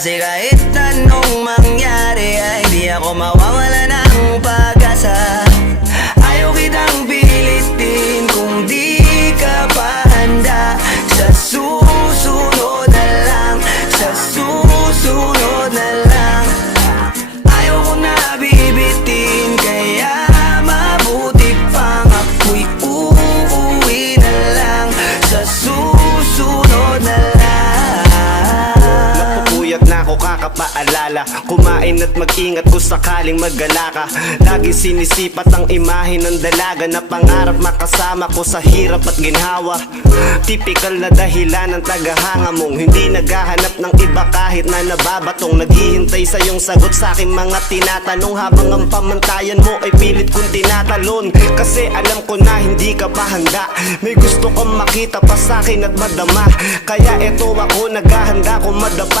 Kasi kahit anong mangyari ay di ako mawawala ng pag-asa. Ayaw kitang pilitin kung di ka pa handa. Sa susunod na lang, sa susunod na lang. Ayaw ko na bibitin, kaya mabuti pang ako'y uuwi na lang. Sa susunod na lang. Napupuyat na ako kakapaalala, kumain at mag-ingat kung sakaling maggala ka. Lagi sinisipat ang imahe ng dalaga na pangarap makasama ko sa hirap at ginhawa. Typical na dahilan ng tagahanga mong hindi naghahanap ng iba kahit na nababatong. Naghihintay sa iyong sagot sa aking mga tinatanong, habang ang pamantayan mo ay pilit kong tinatalon. Kasi alam ko na hindi ka pa handa, may gusto kang makita pa sa akin at madama. Kaya eto ako naghahanda kung madapa